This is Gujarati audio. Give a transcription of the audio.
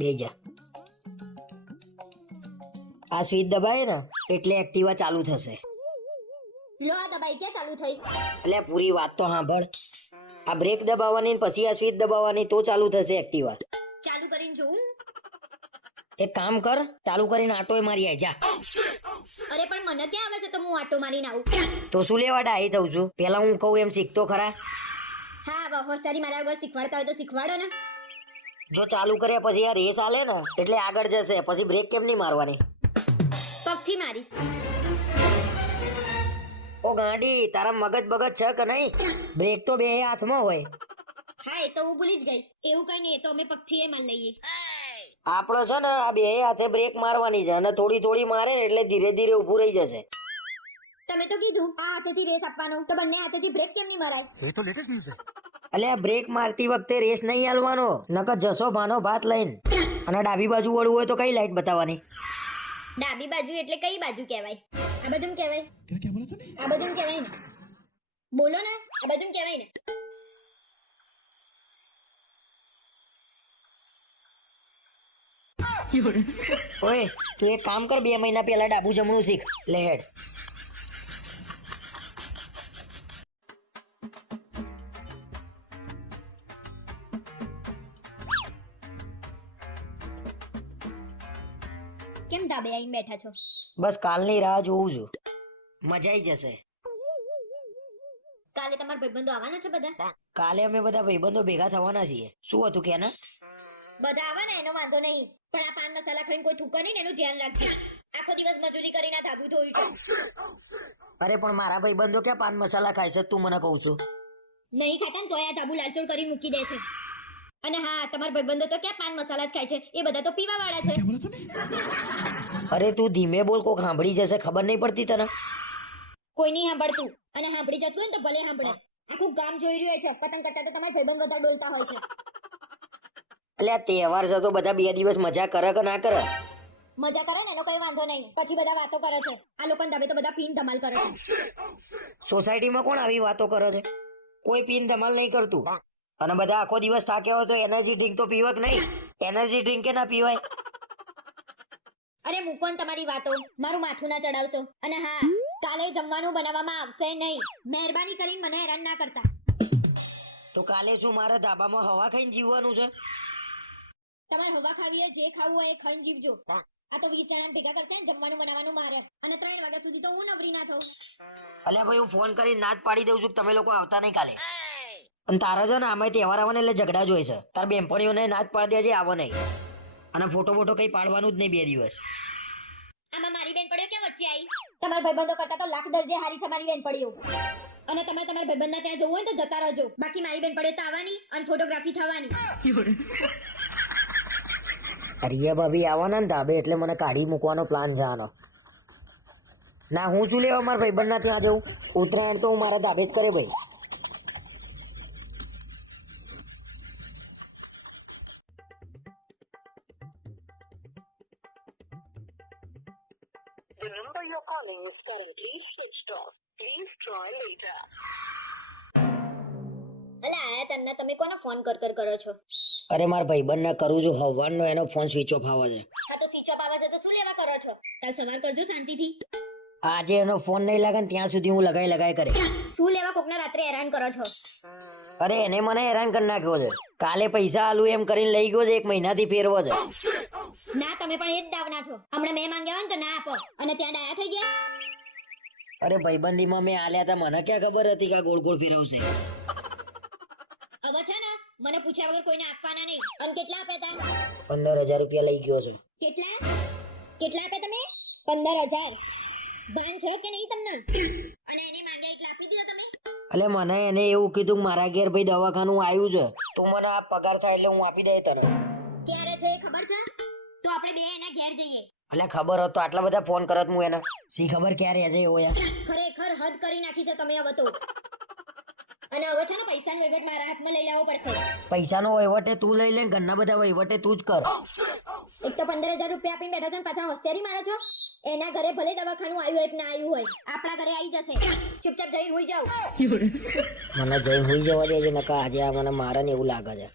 બેજા આ સ્વિચ દબાય ને એટલે એક્ટિવા ચાલુ થશે. લો આ દબાઈ ક્યાં ચાલુ થઈ? એટલે પૂરી વાત તો સાંભળ. આ બ્રેક દબાવવાની ને પછી આ સ્વિચ દબાવવાની તો ચાલુ થશે એક્ટિવા. ચાલુ કરીને જોઉં? એક કામ કર, ચાલુ કરીને આટોય મારી આય જા. અરે પણ મને ક્યાં આવે છે તો હું આટો મારીને આવું? તો શું લેવા ડાહી થઉં છું? પેલા હું કહું એમ શીખતો ખરા. હા હવે હોશિયારી મારા વગર શીખવાડતા હોય તો શીખવાડો ને. જો ચાલુ કર્યા પછી આ રેસ આલે ને એટલે આગળ જશે, પછી બ્રેક કેમ નહીં મારવાની? પગથી મારીશ. ઓ ગાંડી, તારા મગજ બગજ છે કે નહીં? બ્રેક તો બે હાથમાં હોય. હા એ તો હું ભૂલી જ ગઈ. એવું કઈ નહીં, એ તો અમે પગથી માર લઈએ. આપણો છે ને આ બે હાથે બ્રેક મારવાની છે અને થોડી થોડી મારે ને એટલે ધીરે ધીરે ઊભું રહી જશે. તમે તો કીધું આ હાથેથી રેસ આપવાનો, તો બંને હાથેથી બ્રેક કેમ નહીં મરાય? એ તો લેટેસ્ટ ન્યૂઝ છે. એટલે બ્રેક મારતી વખતે રેસ નહીં હાલવાનો, નકર જશો ભાનો ભાત લઈને. અને ડાબી બાજુ વળવું હોય તો કઈ લાઈટ બતાવવાની? ડાબી બાજુ એટલે કઈ બાજુ કહેવાય? આ બાજુ કહેવાય? क्या बोला तूने? આ બાજુ કહેવાય ને? બોલો ને, આ બાજુ કહેવાય ને? ઓય તું એક કામ કર, 2 મહિના પહેલા ડાબુ જમણું શીખ. લે હેડ. કેમ ધાબે આવીને બેઠા છો? બસ કાલની રાહ જોઉં છું. મજા આવી જશે. કાલે તમારા ભાઈબંધો આવવાના છે બધા? કાલે અમે બધા ભાઈબંધો ભેગા થવાના છીએ. શું હતું કે ના? બધા આવવાના એનો વાંધો નહીં, પણ આ પાન મસાલા ખાઈને કોઈ થૂકે નહીં ને એનું ધ્યાન રાખજો. આખો દિવસ મજૂરી કરીને આ ધાબુ ધોયું છે. અરે પણ મારા ભાઈબંધો ક્યાં પાન મસાલા ખાય છે? તું મને કહું છું. નહીં ખાતા ને તોય આ ધાબુ લાલચોળ કરી મૂકી દે છે. અને હા, તમારા ભાઈબંધો તો ક્યાં પાન મસાલા જ ખાય છે, એ બધા તો પીવા વાળા છે. क्या बोला तूने? અરે તું ધીમે બોલ, કોક સાંભળી જશે. ખબર નહીં પડતી તને? કોઈ નહીં સાંભળતું, અને સાંભળી જતું હોય ને તો ભલે સાંભળે. આખું ગામ જોઈ રહ્યું છે પતંગ કરતા તો તમારા ભાઈબંધ બધા ડોલતા હોય છે. એટલે આ તહેવાર છે તો બધા 2 દિવસ મજા કરે કે ના કરે? મજા કરે ને એનો કઈ વાંધો નહીં, પછી બધા વાતો કરે છે. આ લોકોને ધાબે તો બધા પીન ધમાલ કરે છે. સોસાયટીમાં કોણ આવી વાતો કરે છે? કોઈ પીન ધમાલ નહીં કરતું. અને બધા આખો દિવસ થાક્યા હોય તો એનર્જી ડ્રિંક તો પીવા કે નહીં? એનર્જી ડ્રિંક કે ના પીવાય? અરે મૂકો ને તમારી વાતો, મારું માથું ના ચડાવશો. અને હા, કાલે જમવાનું બનાવવામાં આવશે નહીં. મહેરબાની કરીને મને હેરાન ના કરતા. તો કાલે શું મારે ધાબામાં હવા ખાઈને જીવવાનું છે? તમારે હવા ખાવી હોય, જે ખાવું હોય એ ખાઈને જીવજો. આ તો 20 જણાને ભેગા કરશે ને જમવાનું બનાવવાનું મારે, અને 3 વાગ્યા સુધી તો હું નવરી ના થઉં. અલ્યા ભાઈ, હું ફોન કરીને ના જ પાડી દઉં છું કે તમે લોકો આવતા નહીં કાલે. અને તારા છે ને આમાં તહેવાર આવવાને એટલે ઝઘડા જ હોય છે. તાર બેનપણીઓને ના જ પાડી દેજે, આવો નહીં. અને ફોટો કઈ પાડવાનું જ નહીં 2 દિવસ. આમાં મારી બેન પડ્યો ક્યાં વચ્ચે આવી? તમારા ભાઈબંધો કરતા તો લાખ દરજે હારી છે મારી બેન પડ્યો. અને તમે તમારા ભાઈબંધના ત્યાં જવું હોય તો જતા રહેજો. બાકી મારી બેન પડ્યો તો આવવાની અને ફોટોગ્રાફી થવાની. રિયા ભાભી આવવાના ને ધાબે એટલે મને કાઢી મૂકવાનો પ્લાન છે આનો. ના હું શું લેવા મારા ભાઈબંધના ત્યાં જવું? ઉત્તરાયણ તો હું મારા ધાબે જ કરે ભાઈ. The number you're calling is currently switched off. Please try later. અલા આયા તન્ના, તમે કોનો ફોન કરો છો? અરે મારા ભાઈબંધને કરું છું હવારનો, એનો ફોન સ્વિચ ઓફ આવે છે. હા તો સ્વિચ ઓફ આવે છે તો શું લેવા કરો છો? કાલ સવાર કરજો શાંતિથી. આજે એનો ફોન નહીં લાગે ને ત્યાં સુધી હું લગાઈ કરે. શું લેવા કોકને રાત્રે હેરાન કરો છો? અરે એને મને હેરાન કરી નાખ્યો છે. કાલે પૈસા આલું એમ કરીને લઈ ગયો છે, 1 મહિનાથી ફેરવો છે. ના તમે પણ એ જ દાવના છો. હમણાં મેં માંગ્યા હોય ને તો ના આપો, અને ત્યાં ડાયા થઈ ગયા. અરે ભાઈબંધીમાં મેં આલ્યા હતા, મને ક્યાં ખબર હતી કે આ ગોળ ગોળ ફેરવશે. હવે છે ને મને પૂછ્યા વગર કોઈને આપવાના નહીં. અને કેટલા આપ્યા હતા? 15,000 રૂપિયા લઈ ગયો છે. કેટલા આપ્યા તમે? 15,000. ભાન છે કે નહીં તમને? અને એને માંગ્યા એટલા આપી દીધા તમે? એટલે મને એને એવું કીધું કે મારા ઘેર ભાઈ દવાખાનું આવ્યું છે, તું મને આ પગાર થાય એટલે હું આપી દે તને. ક્યારે છે એ ખબર છે? તો આપણે બે એના ઘેર જઈએ. એટલે ખબર હોત તો આટલા બધા ફોન કરત હું એને. સી ખબર ક્યારે આજે એવો યાર. ખરેખર હદ કરી નાખી છે તમે હવે તો. અને હવે છે ને પૈસાનો વહીવટ મારા હાથમાં લઈ લેવો પડશે. પૈસાનો વહીવટે તું લઈ લે, ઘરના બધા વહીવટે તું જ કર. એક તો 15,000 રૂપિયા આપીને બેઠા છો ને પાછા હોશિયારી મારો છો. એના ઘરે ભલે દવાખાનું આવ્યું હોય કે ના આવ્યું હોય, આપણા ઘરે આવી જશે. ચૂપચાપ જઈને હુઈ જાવ. મને જઈને હુઈ જવા દેજે, નકા આજે આ મને મારે ને એવું લાગે છે.